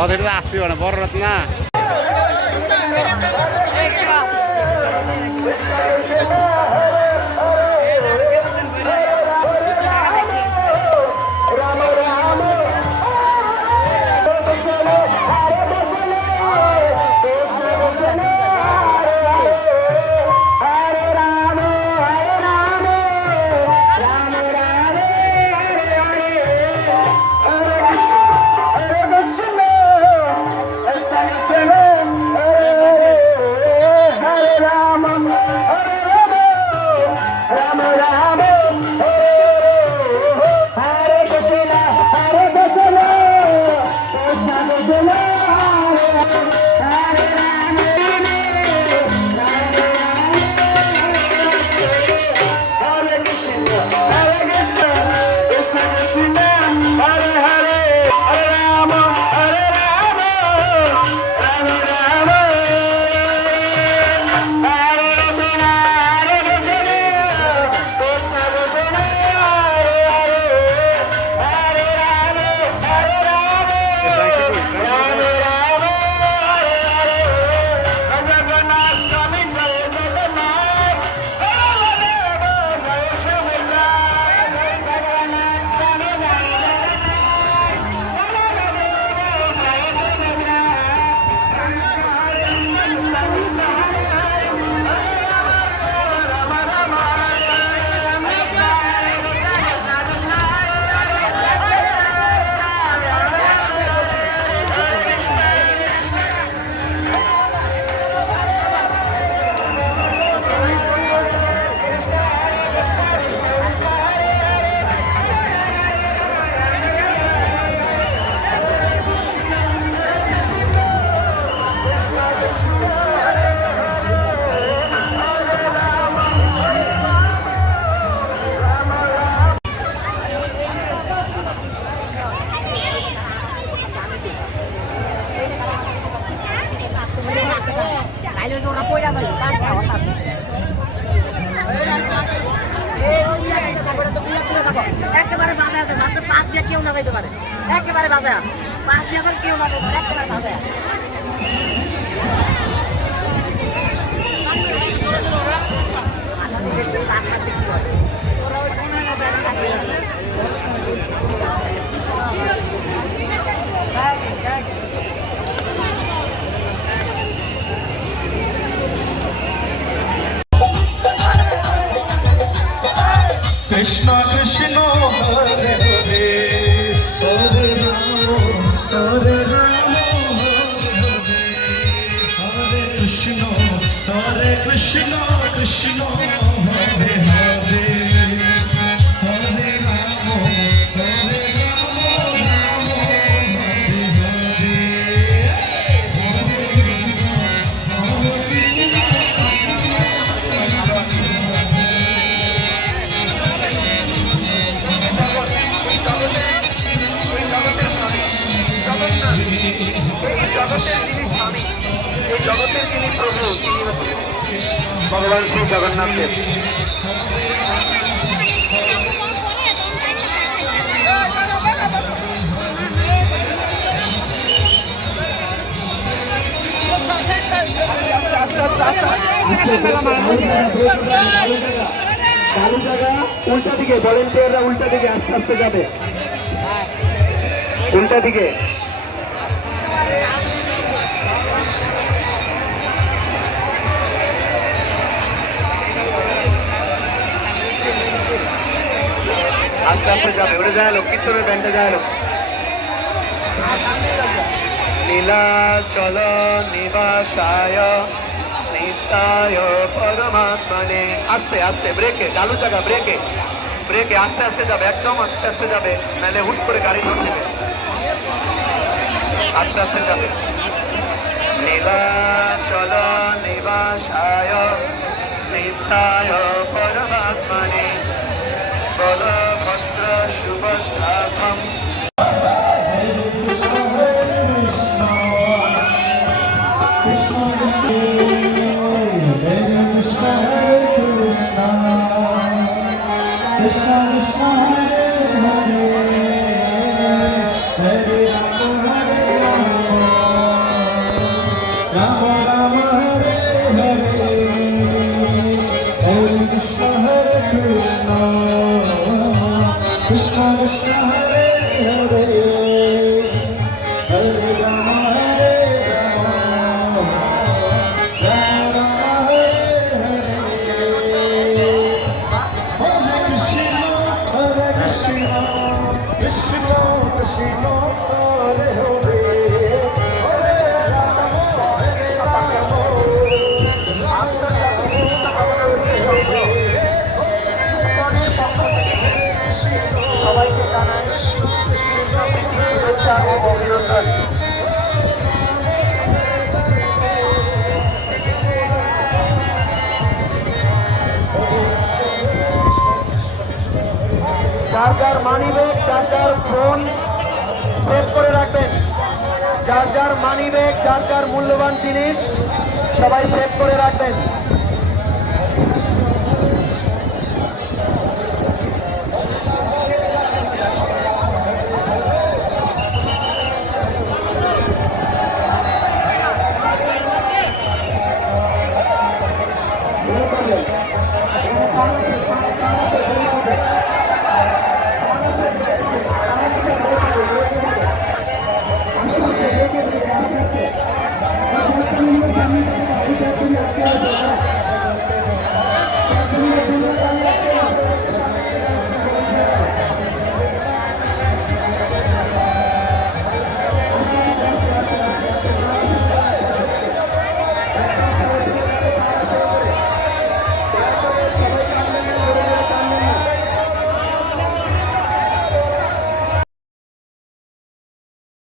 রথ এটা আসতে পারে বড় রথ না। একেবারে বাজায় আছে, যাতে পাঁচ দিয়ে কেউ না যাইতে পারে, একেবারে বাজায় পাঁচ দিয়ে কেউ না যাইতে পারে, একেবারে বাজায়। কৃষ্ণ কৃষ্ণ হরে হরে হরে রাম হরে রাম হরে কৃষ্ণ কৃষ্ণ কৃষ্ণ হরে হরে হরে রাম হরে রাম রাম হরে হরে এই জগতের যিনি প্রভু, তিনি ভগবান শ্রী জগন্নাথ দেব। চালু জায়গা উল্টা দিকে, ভলেন্টিয়াররা উল্টা দিকে আস্তে আস্তে যাবে, উল্টা দিকে। আস্তে আস্তে যাবে, ওটা যায় লোক, কীর্তনের ব্যান্ডে যায় লোক। নীলাচল নিবাসায় নিত্যায় পরমাত্মনে। আস্তে আস্তে ব্রেকে, ডালু জায়গা ব্রেকে, ব্রেকে আস্তে আস্তে যাবে, একদম আস্তে আস্তে যাবে, নাহলে হুট করে গাড়ি ধরে নেবে। আস্তে আস্তে যাবে। নীলাচল নিবাসায় নিত্যায় পরমাত্মনে বলভদ্র সুভদ্রাভম। Hare Rama Hare Rama Ram রাম হরে হরে হরে কৃষ্ণ কৃষ্ণ কৃষ্ণ হরে হরে হরে রাম হরে রাম রাম রাম হরে হরে কৃষ্ণ কৃষ্ণ কৃষ্ণ হরে হরে হরে রাম হরে রাম সবাইকে জানাই শুভেচ্ছা ও অভিনন্দন। যার যার মানিব্যাগ, যার যার ফোন সেভ করে রাখবেন। যার যার মানিব্যাগ, যার যার মূল্যবান জিনিস সবাই সেভ করে রাখবেন।